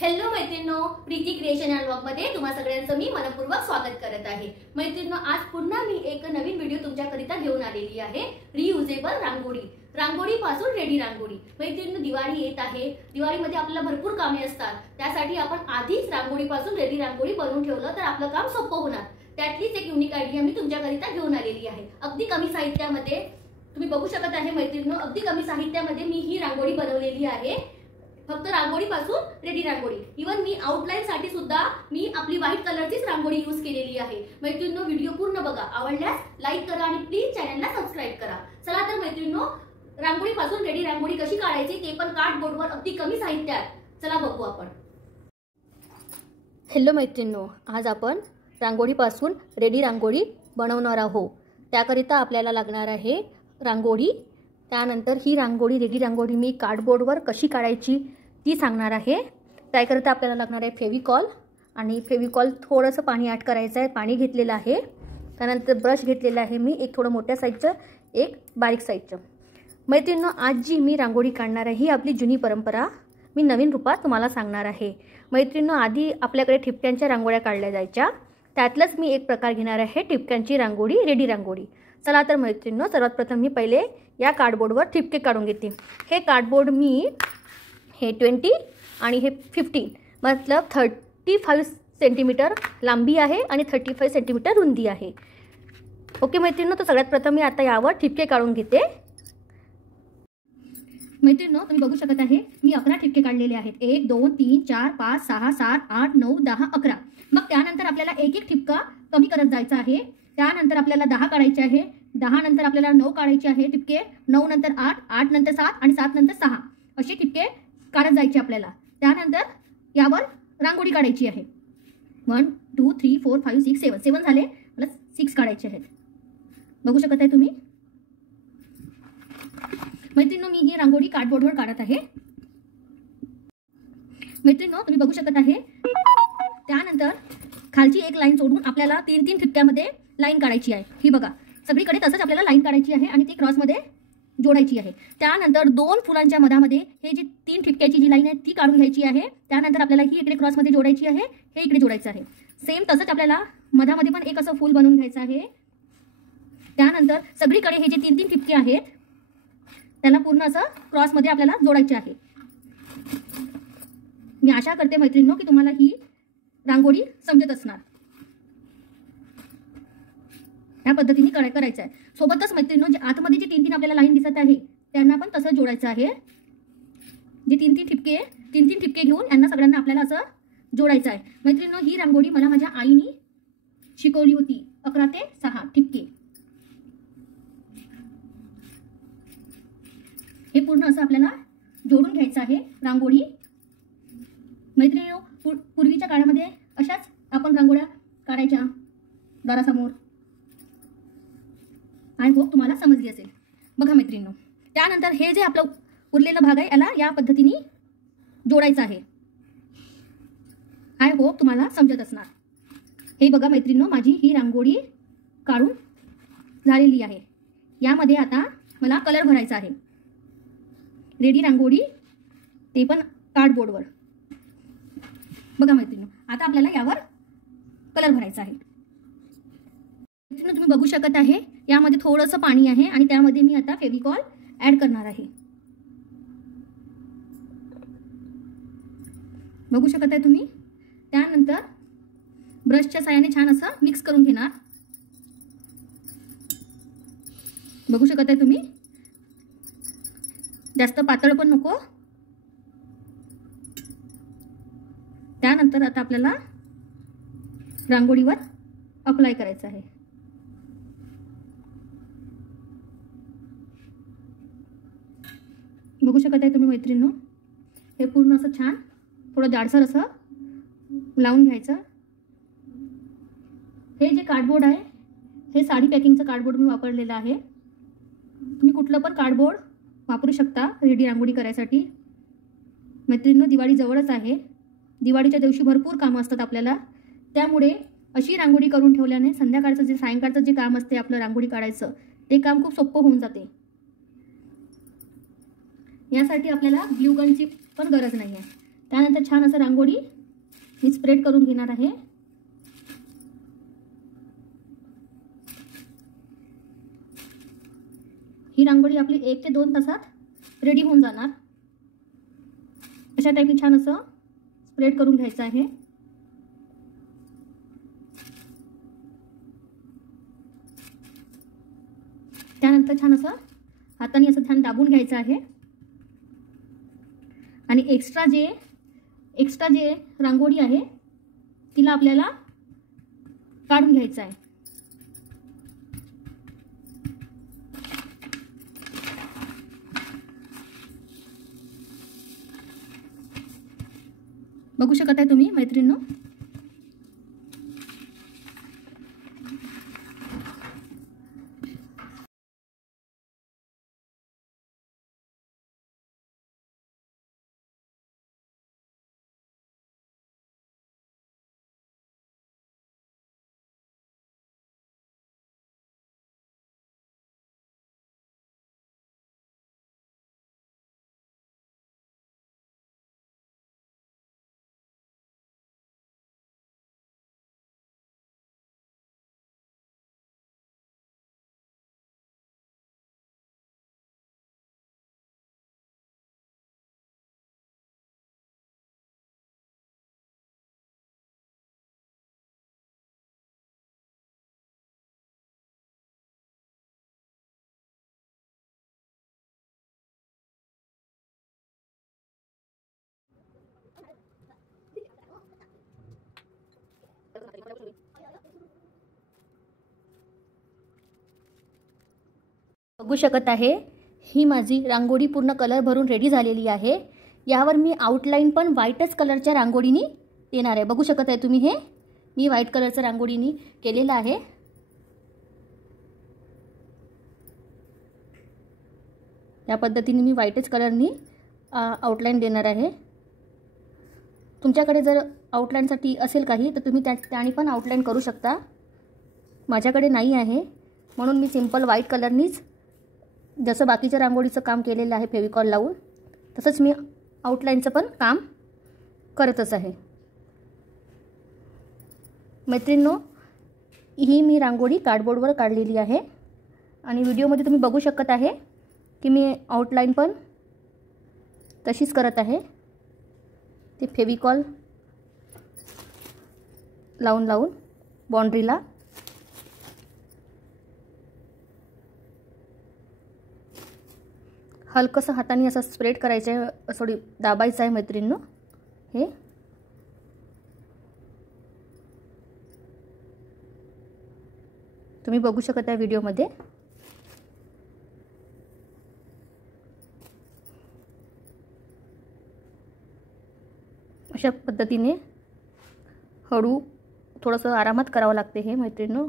Hello मैत्रिणींनो, Preeti creation and vlog मध्ये तुम्हा सगळ्यांचं मी मनपूर्वक स्वागत करत आहे। मैत्रिणींनो, आज पुन्हा मी एक नवीन व्हिडिओ तुमच्याकरिता घेऊन आलेली आहे। रियुजेबल रांगोळी, रांगोळी पासून रेडी रांगोळी। मैत्रिणींनो, दिवाळी येत आहे। दिवाळीमध्ये आपल्याला भरपूर कामे असतात, त्यासाठी आपण आधीच रांगोळी पासून रेडी रांगोळी बनवून ठेवलं तर आपलं काम सोपं होणार। त्यातलीच एक युनिक आयडिया मी तुमच्याकरिता घेऊन आलेली आहे। अगदी कमी साहित्यामध्ये तुम्ही बघू शकत आहे मैत्रिणींनो, अगदी कमी साहित्यामध्ये मी ही रांगोळी बनवलेली आहे। फक्त रांगोळी पासून रेडी रांगोळी। इवन मी आउटलाइन साठी सुद्धा मी आपली व्हाईट कलरचीच रांगोळी यूज केलेली आहे। मैत्रिणींनो, व्हिडिओ पूर्ण बघा, आवडल्यास लाईक करा आणि प्लीज चॅनलला सबस्क्राइब करा। चला तर मैत्रिणींनो, रांगोळी पासून रेडी रांगोळी कशी काढायची ते पण कार्डबोर्डवर अगदी कमी साहित्यात चला बघू आपण। हेलो मैत्रिणींनो, आज आपण रांगोळी पासून रेडी रांगोळी बनवणार आहोत। त्याकरिता आपल्याला लागणार आहे रांगोळी। त्यानंतर ही रांगोळी रेडी रांगोळी मी कार्डबोर्डवर कशी काढायची ती सांगणार आहे। त्याकरिता आपल्याला लागणार आहे फेविकॉल आणि फेविकॉल थोडंसं पाणी ॲड करायचं आहे। पाणी घेतलेलं आहे। त्यानंतर ब्रश घेतलेला आहे मी, एक थोडं मोठ्या साईजचं एक बारीक साईजचं। मैत्रिणींनो, आज जी मी रांगोळी काढणार आहे ही आपली जुनी परंपरा मी नवीन रूपात तुम्हाला सांगणार आहे। मैत्रिणींनो, आधी आपल्याकडे ठिपक्यांच्या रांगोळ्या काढल्या जायच्या, त्यातलंच मी एक प्रकार घेणार आहे ठिपक्यांची रांगोळी, रेडी रांगोळी। चला तर मैत्रिणींनो, सर्वात प्रथम मी पहिले या कार्डबोर्डवर ठिपके काढून घेते। हे कार्डबोर्ड मी हे 20 आणि हे 15 मतलब 35 सेंटीमीटर लांबी आहे आणि 35 सेंटीमीटर रुंदी आहे। ओके मैत्रिणींनो, तर सगळ्यात प्रथम मी आता यावर ठिपके काढून घेते। मैत्रिणींनो, तुम्ही बघू शकत आहे मी 11 ठिपके काढलेले आहेत। 1 2 3 4 5 6 7 8 9 10 11। मग त्यानंतर आपल्याला एक एक ठिपका कमी करत जायचा आहे। त्यानंतर आपल्याला 10 काढायचे आहे, 10 नंतर आपल्याला 9 काढायचे आहे ठिपके, 9 नंतर 8, 8 नंतर 7 आणि 7 नंतर 6 असे ठिपके काढत जायचे आपल्याला। त्यानंतर यावर रांगोळी काढायची आहे। 1 2 3 4 5 6 7 7 झाले, मला 6 काढायचे आहेत। बघू शकत आहे तुम्ही। मैत्रिणींनो, मी ही रांगोळी कार्डबोर्डवर काढत आहे। मैत्रिणींनो, तुम्ही बघू शकत आहे। त्यानंतर खालची एक लाईन सोडून आपल्याला 3-3 ठिपक्यामध्ये लाईन काढायची आहे। ही बघा, सगळीकडे तसंच आपल्याला लाईन काढायची आहे आणि ती क्रॉसमध्ये जोडायची आहे। त्यानंतर 2 फुलांच्या मधामध्ये हे जी 3 ठिपक्याची जी लाईन आहे ती काढून घ्यायची आहे। त्यानंतर आपल्याला ही इकडे क्रॉसमध्ये जोडायची आहे, हे इकडे जोडायचं आहे। सेम तसंच आपल्याला मधामध्ये पण एक असं फूल बनवून घ्यायचं आहे। त्यानंतर सगळीकडे हे जे 3-3 ठिपके आहेत त्याला पूर्ण असं क्रॉसमध्ये आपल्याला जोडायचे आहे। मी आशा करते मैत्रिणींनो की तुम्हाला ही रांगोळी समजत असणार। या पद्धतीने करायचं आहे। सोबतच मैत्रिणींनो, जे आतमध्ये जे 3-3 आपल्याला लाईन दिसत आहे त्यांना पण तसंच जोडायचं आहे। जे 3-3 ठिपके घेऊन यांना सगळ्यांना आपल्याला असं जोडायचं आहे। मैत्रिणींनो, ही रांगोळी मला माझ्या आईने शिकवली होती। 11 ते 6 ठिपके हे पूर्ण असं आपल्याला जोडून घ्यायचं आहे रांगोळी। मैत्रिणींनो, पूर्वीच्या काळामध्ये अशाच आपण रांगोळ्या काढायच्या दारासमोर। आय होप तुम्हाला समजली असेल। बघा मैत्रिणींनो, त्यानंतर हे जे आपलं उरलेला भाग आहे याला या पद्धतीने जोडायचं आहे। आय होप तुम्हाला समजत असणार। हे बघा मैत्रिणींनो, माझी ही रांगोळी काढून झालेली आहे। यामध्ये आता मला कलर भरायचा आहे। रेडी रांगोळी, ते पण कार्डबोर्डवर। बघा मैत्रिणींनो, आता आपल्याला यावर कलर भरायचा आहे। मैत्रिणींनो, तुम्ही बघू शकत आहे यामध्ये थोडंसं पाणी आहे आणि त्यामध्ये मी आता फेविकॉल ऍड करणार आहे। बघू शकत आहे तुम्ही। त्यानंतर ब्रशच्या साहाय्याने छान असं मिक्स करून घेणार। बघू शकत आहे तुम्ही। जास्त पातळ पण नको। त्यानंतर आता आपल्याला रांगोळीवर अप्लाय करायचं आहे। बघू शकत आहे तुम्ही मैत्रिणींनो, हे पूर्ण असं छान थोडं जाडसर असं लावून घ्यायचं। हे जे कार्डबोर्ड आहे हे साडी पॅकिंगचं कार्डबोर्ड मी वापरलेलं आहे। तुम्ही कुठलं पण कार्डबोर्ड वापरू शकता रेडी रांगोळी करायसाठी। मैत्रिणींनो, दिवाळी जवळच आहे। दिवाळीच्या दिवशी भरपूर कामं असतात आपल्याला, त्यामुळे अशी रांगोळी करून ठेवल्याने संध्याकाळचं जे सायंकाळचं जे काम असते आपलं रांगोळी काढायचं ते काम खूप सोपं होऊन जाते। यासाठी आपल्याला ग्लू गनची पण गरज नाही आहे। त्यानंतर छान असं रांगोळी मी स्प्रेड करून घेणार आहे. ही रांगोळी आपली 1 ते 2 तासात रेडी होऊन जाणार. अशा टाईपने छान असं स्प्रेड करून घ्यायचं आहे. त्यानंतर छान असं हाताने असं छान दाबून घ्यायचं आहे आणि एक्स्ट्रा जे रांगोळी आहे तिला आपल्याला काढून घ्यायचं आहे. बघू शकत आहे तुम्ही मैत्रिणींनो. बघू शकत आहे ही माझी रांगोळी पूर्ण कलर भरून रेडी झालेली आहे. यावर मी आउटलाईन पण व्हाईटच कलरच्या रांगोळीनी देणार आहे. बघू शकत आहे तुम्ही हे मी व्हाईट कलरच्या रांगोळीनी केलेलं आहे. या पद्धतीने मी व्हाईटच कलरनी आउटलाईन देणार आहे. तुमच्याकडे जर आउटलाईनसाठी असेल काही तर तुम्ही त्याने पण आउटलाईन करू शकता. माझ्याकडे नाही आहे म्हणून मी सिंपल व्हाईट कलरनीच जसं बाकीच्या रांगोळीचं काम केलेलं आहे फेविकॉल लावून तसंच मी आउटलाईनचं पण काम करतच आहे. मैत्रिणींनो, ही मी रांगोळी कार्डबोर्डवर काढलेली आहे आणि व्हिडिओमध्ये तुम्ही बघू शकत आहे की मी आउटलाईन पण तशीच करत आहे. ते फेविकॉल लावून बाउंड्रीला हलकंसं हाताने असं स्प्रेड करायचं आहे, थोडी दाबायचं आहे मैत्रिणींनो. हे तुम्ही बघू शकत आहे व्हिडिओमध्ये. अशा पद्धतीने हळू थोडंसं आरामात करावं लागते हे मैत्रिणींनो.